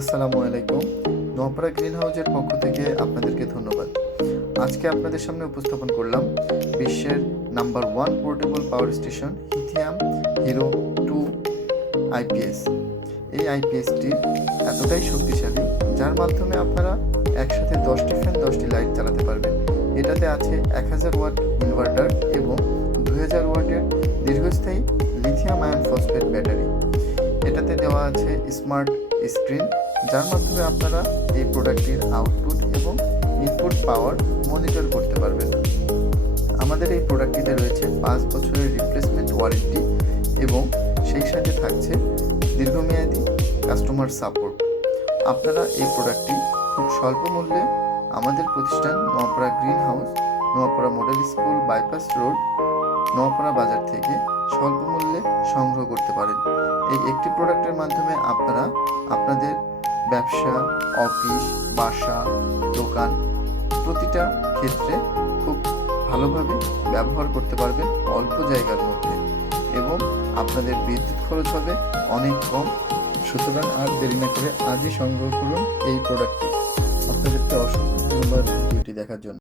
আসসালামু আলাইকুম। নোয়াপাড়া গ্রিন হাউজের পক্ষ থেকে আপনাদেরকে ধন্যবাদ। আজকে আপনাদের সামনে উপস্থাপন করলাম বিশ্বের number 1 portable power station lithium hero 2 IPS. এই আইপিএসটি এতটাই শক্তিশালী যার মাধ্যমে আপনারা একসাথে 10টি ফ্যান 10টি লাইট চালাতে পারবেন। এটাতে আছে 1000 ওয়াট ইনভার্টার এবং 2000 ওয়াটের দীর্ঘস্থায়ী লিথিয়াম আয়ন ফসফেট ব্যাটারি। এটাতে দেওয়া আছে স্মার্ট স্ক্রিন, যার মাধ্যমে আপনারা এই প্রোডাক্টটির আউটপুট এবং ইনপুট পাওয়ার মনিটর করতে পারবেন। আমাদের এই প্রোডাক্টটিতে রয়েছে 5 বছরের রিপ্লেসমেন্ট ওয়ারেন্টি এবং সেই সাথে থাকছে দীর্ঘমেয়াদী কাস্টমার সাপোর্ট। আপনারা এই প্রোডাক্টটি খুব স্বল্প মূল্যে আমাদের প্রতিষ্ঠান Noapara green house, Noapara model school bypass road, Noapara বাজার থেকে স্বল্প মূল্যে সংগ্রহ করতে পারেন। এই একটি প্রোডাক্টের মাধ্যমে আপনারা আপনাদের ব্যবসা, অফিস, বাসা, দোকান প্রতিটা ক্ষেত্রে খুব ভালোভাবে ব্যবহার করতে পারবেন অল্প জায়গার মধ্যে, এবং আপনাদের বিদ্যুৎ খরচ হবে অনেক কম। সুতরাং আর দেরি না করে আজই সংগ্রহ করুন এই প্রোডাক্টটি। আপনাদেরকে অসংখ্য ধন্যবাদ ভিডিওটি দেখার জন্য।